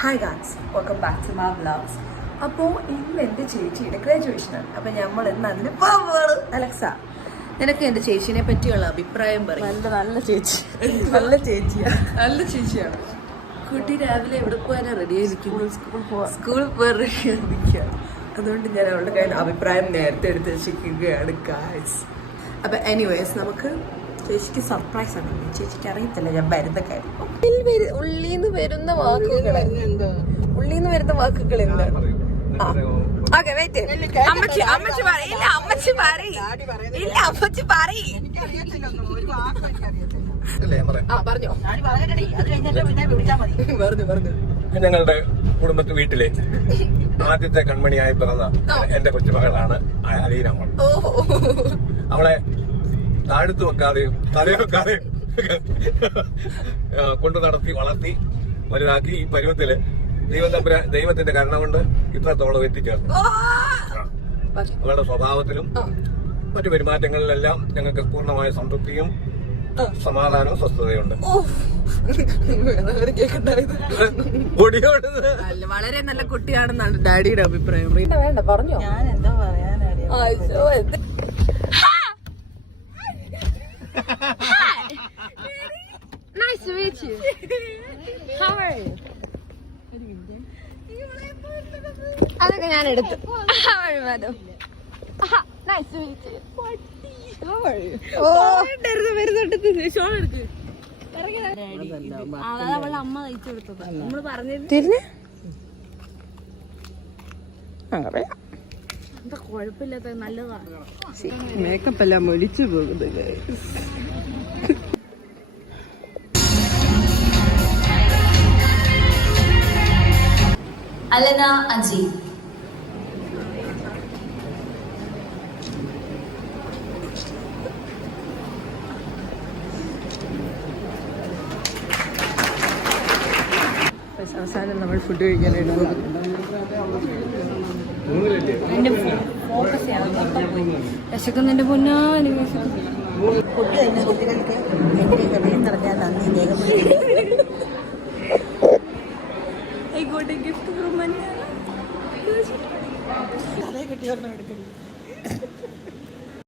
Hi guys, welcome back to my vlogs. അപ്പോൾ ഇന്ന് എൻ്റെ ചേച്ചിയുടെ ഗ്രാജുവേഷനാണ്. അപ്പോൾ നമ്മൾ ഇന്ന് അതിന് പോവുകയാണ്. അലക്സ, നിനക്ക് എൻ്റെ ചേച്ചീനെ പറ്റിയുള്ള അഭിപ്രായം പറയും. നല്ല ചേച്ചിയാണ്. കുട്ടി രാവിലെ എവിടെ പോകാനാണ് റെഡി ആയിരിക്കും? സ്കൂളിൽ പോകാൻ റെഡി ആയിരിക്കുക. അതുകൊണ്ട് ഞാൻ അവളുടെ കയ്യിൽ അഭിപ്രായം നേരത്തെ എടുത്ത് വെച്ചിരിക്കുകയാണ് ഗായ്സ്. അപ്പം എനിവേസ് നമുക്ക് ചേച്ചിക്ക് സർപ്രൈസ് ആണ്. ചേച്ചിക്ക് അറിയത്തില്ല ഞാൻ വരുന്ന കാര്യം. ഉള്ളിന്ന് വരുന്ന വാക്കുകൾ എന്താണ്? Okay wait. അമ്മച്ചി പറയില്ല. അമ്മച്ചി പറയും. ഞങ്ങളുടെ കുടുംബത്തിൽ വീട്ടിലെ ആദ്യത്തെ കൺമണിയായി പിറന്ന എന്റെ കൊച്ചുമകളാണ് അലീനമ്മൾ. അവളെ താഴ്ത്തു വെക്കാതെയും തലയിൽ വെക്കാതെയും കൊണ്ടു നടത്തി വളർത്തി വലുതാക്കി ഈ പരുവത്തില് ദൈവത്തിന്റെ കരുണ കൊണ്ട് ഇത്രത്തോളം എത്തിച്ചേർന്നു. അവളുടെ സ്വഭാവത്തിലും മറ്റു പെരുമാറ്റങ്ങളിലെല്ലാം ഞങ്ങൾക്ക് പൂർണ്ണമായ സംതൃപ്തിയും സമാധാനവും സ്വസ്ഥതയുണ്ട്. വളരെ നല്ല കുട്ടിയാണെന്നാണ് ഡാഡിയുടെ അഭിപ്രായം. വേണ്ട പറഞ്ഞോ. ഞാൻ എന്താ പറയാനറിയാം. Nice to meet you. How are you? അതൊക്കെ ഞാൻ എടുത്തു. How are you, madam? Nice to meet you. How are you? അവളെ അമ്മ തയ്ച്ചു കൊടുത്തത് നമ്മള് പറഞ്ഞത്. തിരിഞ്ഞ് എന്താ കുഴപ്പമില്ലാത്ത നല്ലതാണ്. മേക്കപ്പ് എല്ലാം ഒലിച്ചു പോകുന്നത്. അലന അജി. അവസാനം നമ്മൾ ഫുഡ് കഴിക്കാനായിട്ട് പോകും. വിശക്കുന്നതിന്റെ പൊന്നാ കുട്ടി തന്നെ കുട്ടികൾക്ക് എന്റെ ഹൃദയം നിറഞ്ഞ നന്ദി രേഖപ്പെടുത്തി. ഗിഫ്റ്റ് അതേ കിട്ടിയോർമ്മ എടുക്കുന്നു.